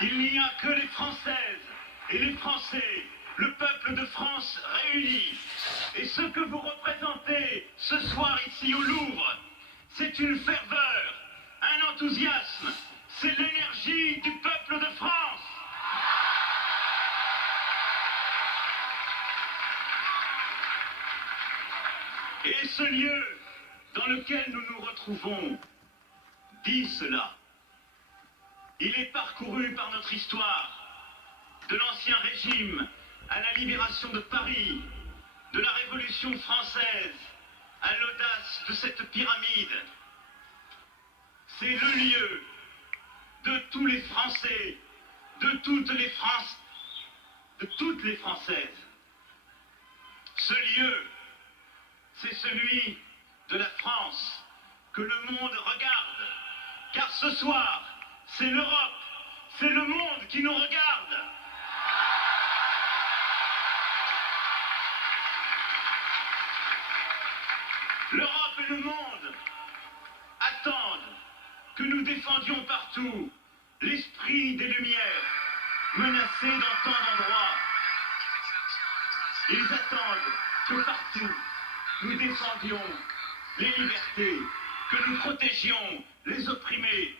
Il n'y a que les Françaises et les Français, le peuple de France réuni. Et ce que vous représentez ce soir ici au Louvre, c'est une ferveur, un enthousiasme, c'est l'énergie du peuple de France. Et ce lieu dans lequel nous nous retrouvons dit cela. Il est parcouru par notre histoire, de l'Ancien Régime à la libération de Paris, de la Révolution française à l'audace de cette pyramide. C'est le lieu de tous les Français, de toutes les Françaises. Ce lieu, c'est celui de la France que le monde regarde, car ce soir, c'est l'Europe, c'est le monde qui nous regarde. L'Europe et le monde attendent que nous défendions partout l'esprit des Lumières, menacé dans tant d'endroits. Ils attendent que partout nous défendions les libertés, que nous protégions les opprimés.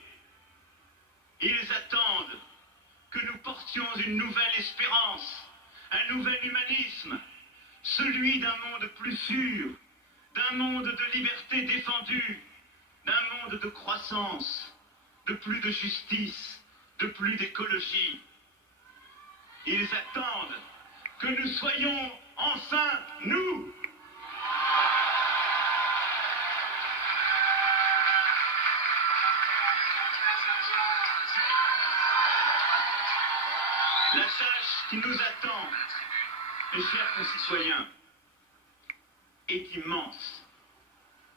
Ils attendent que nous portions une nouvelle espérance, un nouvel humanisme, celui d'un monde plus sûr, d'un monde de liberté défendue, d'un monde de croissance, de plus de justice, de plus d'écologie. Ils attendent que nous soyons enfin nous. La tâche qui nous attend, mes chers concitoyens, est immense.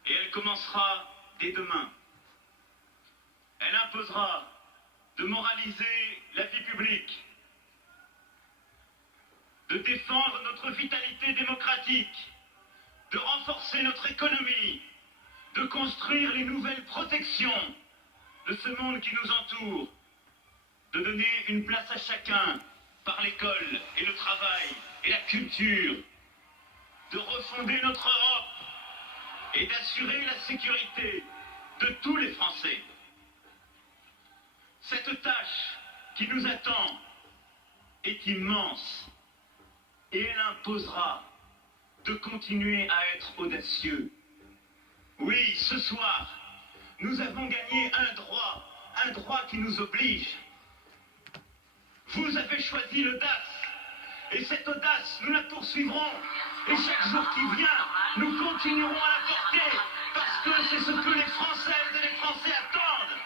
Et elle commencera dès demain. Elle imposera de moraliser la vie publique, de défendre notre vitalité démocratique, de renforcer notre économie, de construire les nouvelles protections de ce monde qui nous entoure, de donner une place à chacun par l'école et le travail et la culture, de refonder notre Europe et d'assurer la sécurité de tous les Français. Cette tâche qui nous attend est immense et elle imposera de continuer à être audacieux. Oui, ce soir, nous avons gagné un droit qui nous oblige. Vous avez choisi l'audace, et cette audace, nous la poursuivrons. Et chaque jour qui vient, nous continuerons à la porter, parce que c'est ce que les Françaises et les Français attendent,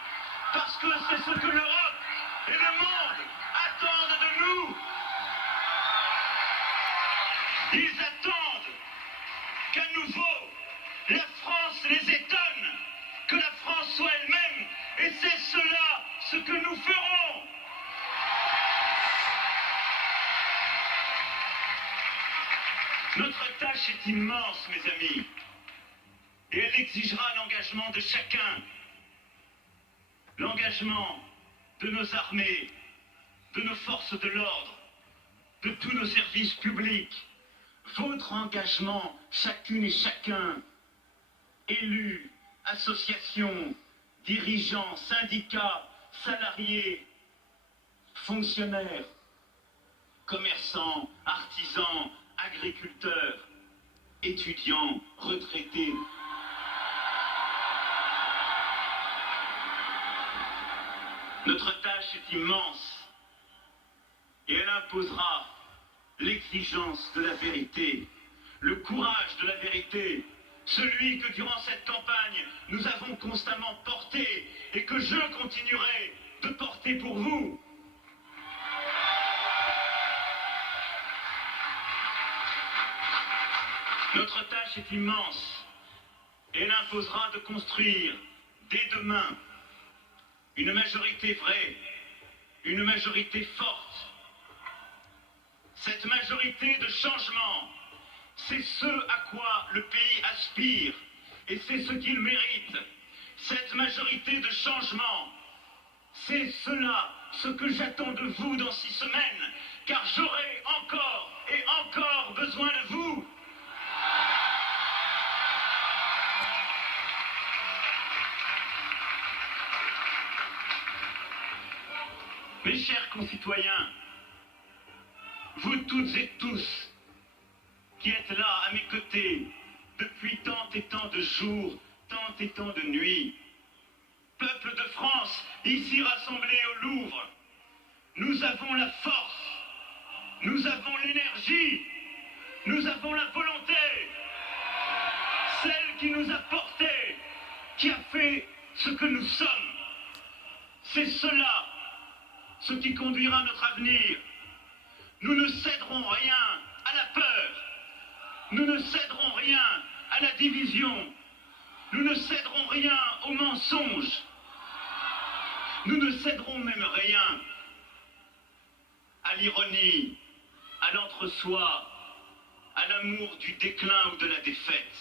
parce que c'est ce que l'Europe et le monde attendent de nous. Ils attendent qu'à nouveau, la France les étonne, que la France soit elle-même, et c'est cela ce que nous ferons. Notre tâche est immense, mes amis, et elle exigera l'engagement de chacun, l'engagement de nos armées, de nos forces de l'ordre, de tous nos services publics, votre engagement, chacune et chacun, élus, associations, dirigeants, syndicats, salariés, fonctionnaires, commerçants, artisans, agriculteurs, étudiants, retraités. Notre tâche est immense et elle imposera l'exigence de la vérité, le courage de la vérité, celui que durant cette campagne nous avons constamment porté et que je continuerai de porter pour vous. Notre tâche est immense et elle imposera de construire dès demain une majorité vraie, une majorité forte. Cette majorité de changement, c'est ce à quoi le pays aspire et c'est ce qu'il mérite. Cette majorité de changement, C'est cela ce que j'attends de vous dans 6 semaines, car j'aurai encore et encore besoin de vous. Mes chers concitoyens, vous toutes et tous qui êtes là à mes côtés depuis tant et tant de jours, tant et tant de nuits, peuple de France, ici rassemblés au Louvre, nous avons la force, nous avons l'énergie, nous avons la volonté, celle qui nous a portés, qui a fait ce que nous sommes. C'est cela, ce qui conduira notre avenir. Nous ne céderons rien à la peur, nous ne céderons rien à la division, nous ne céderons rien aux mensonges, nous ne céderons même rien à l'ironie, à l'entre-soi, à l'amour du déclin ou de la défaite.